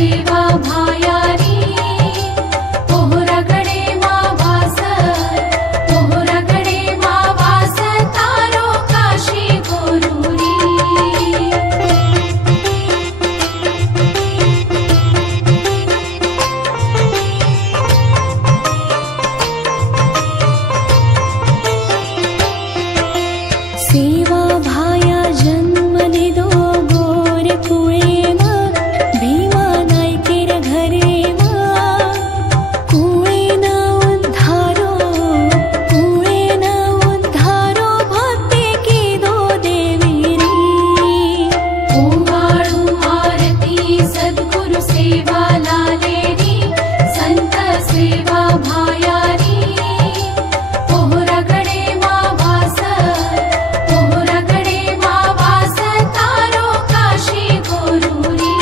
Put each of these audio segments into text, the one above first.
सेवा भायारी पोहराकडे मावास तारो काशी गोरुरी सेवा भाया जन्म दिदो गोर कुळेमा भीमा नायकेर घरेमा कुळेन उद्धारो भक्ती कीदो देवीरी ओवाळू आरती सद्गुरु सेवा लालेरी संत सेवा भायारी पोहराकडे मावास तारो काशी गोरुरी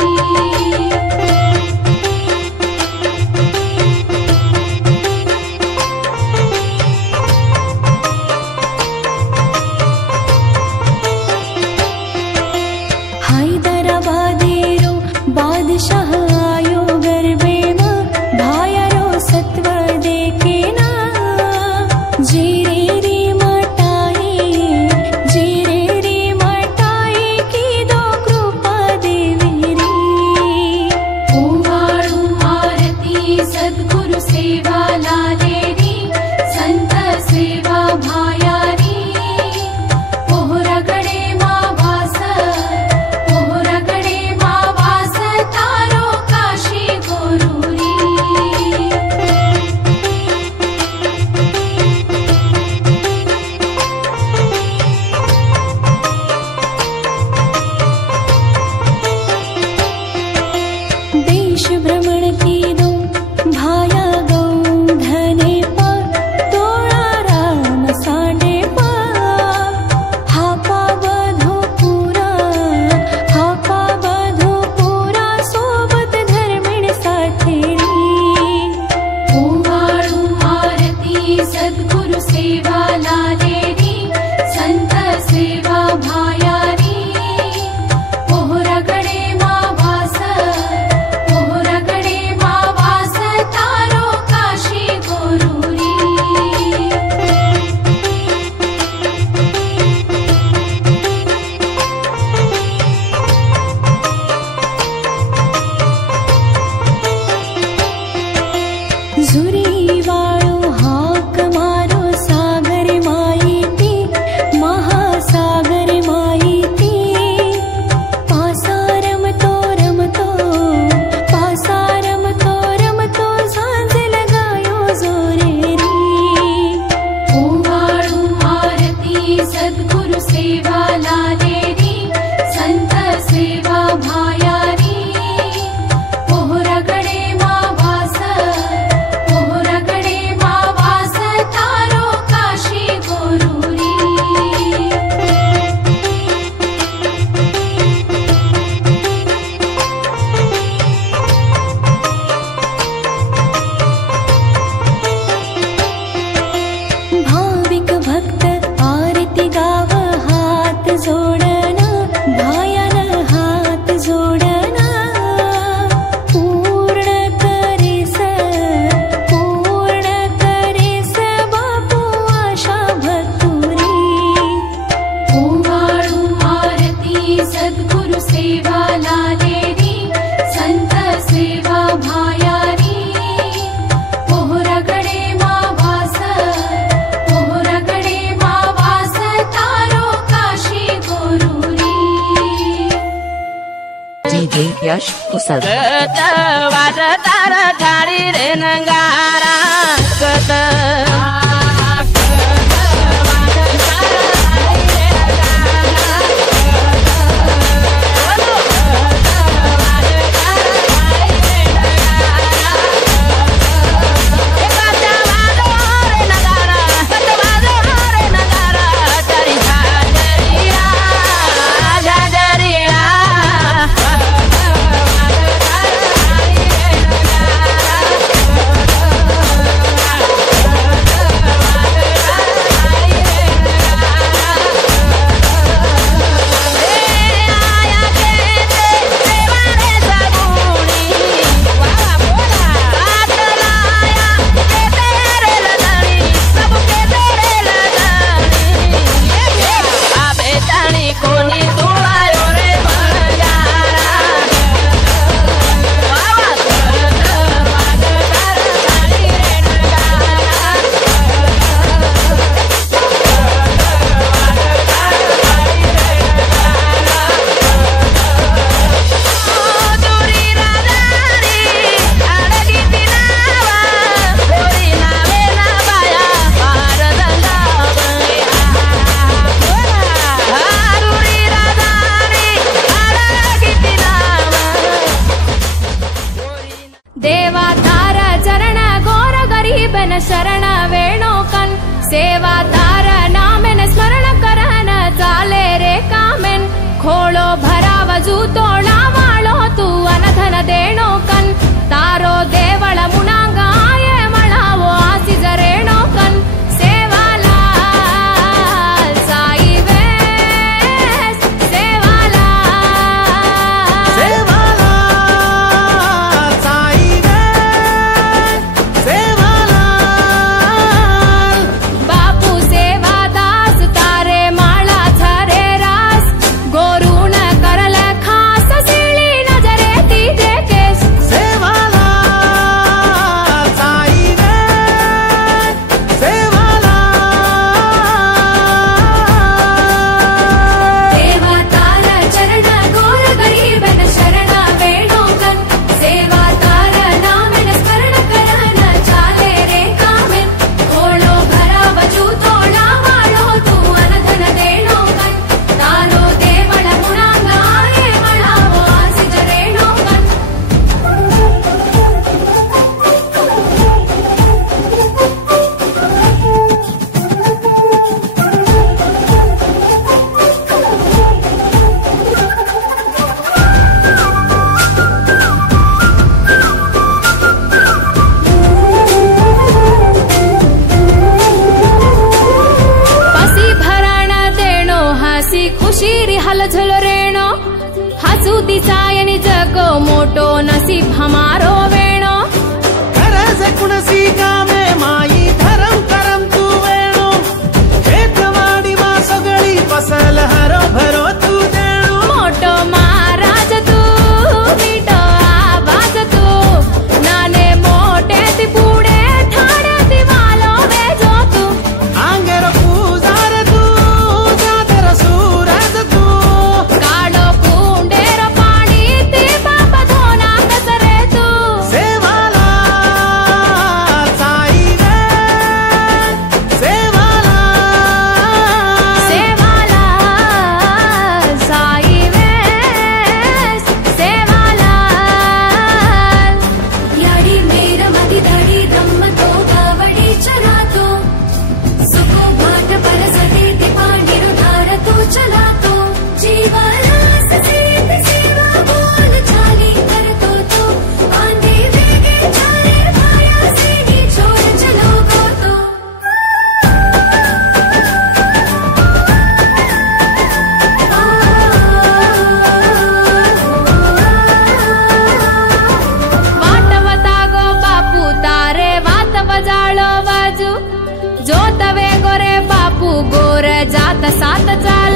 हैदराबादेरो बादशाह आयो गर्भेना भायारो सत्व देखेना जेरे रे मटाई कीदो कृपा देवीरी ओवाळू आरती सद्गुरु सेवा लालेरी संत सेवा भायारी पोहराकडे मावास तारो काशी गोरुरी देश भ्रमण कीदो भाया गौ धने पा तोळा राम सांडे पा हापा बधो पुरा सोबत धर्मिण साथेरी ओवाळू आरती सद्गुरु सेवा लालेरी संत सेवा भायारी पोहराकडे मावास तारो काशी गोरुरी झुरी वाळो हाक मारो सागर माहिती महासागर माहिती पासारम तो रमतो झांज लगायो जोरेरी ओवाळू आरती सद्गुरु सेवा लालेरी संत सेवा भायारी पोहराकडे मावास तारो काशी गोरुरी भाविक भक्त आरती गाव हात जोडना भायान हात जोडना पूर्ण करेस बापू आशा भक्तुरी ओवाळू आरती सद्गुरु सेवा लालेरी संत सेवा भायारी पोहराकडे मावास तारो काशी गोरुरी DJ Yash Kusal. वाजतार थाळी रे नंगारा देवा तार चरण घोर गरीबन शरण वेणो कन सेवा तार नामेन स्मरण करन चाले रे कामेन खोळो भराव जूतोळा वाळो तू अनधन देणो कन तारो देवळ मुनांग आये मळावो आसी जरेणो कन सेवालाल साई वेस सेवालाल सेवालाल साई वेस सेवालाल बापू सेवादास तारे माळा झरे रास गोरून करल खास सिळी नजरे ती देखेस सेवालाल साई वेस सेवालाल देवा तार चरण घोर गरीबन शरण वेणो कन सेवा तार नामेन स्मरण करन चाले रे कामेन खोळो भराव जूतोळा वाळो तू अनधन देणो कन तारो देवळ मुणांग आये मळावो आसी जरेणो कन पसी भरण देणो हसी खुशी री हलझल रेणो हसू दिसायनी जगो मोटो नसीब हमारो वेणो करज कुणसी गामे माई धरम करम तू वेणो खेतवाडी मा सगळी फसल हरो भरो तू देणो मोटो महाराज तू मीठो आवाज तू नाने मोटे ती पुढे ठाणे ती वालो वेजो तू आंगेर पूजार तू जादर सूरज तू काळो कुंडेर पाणी ती बाप धोना कसरे तू सेवालाल साई वेस सेवालाल सेवालाल साई वेस सेवालाल याडी मेर मदी धडी दम तो गावडी चरातो सुको भाट परसते ते पाणी धार तो चलातो जीवाला ससेत सेवा बोल चाली करतो तो आंधे वेगे चाले भाया सेडी छोड़ चलो गो तो वाटवतागो बापू तारे वात बजाळो बाजू जोतवे गोरे बापू गोर जात सात चार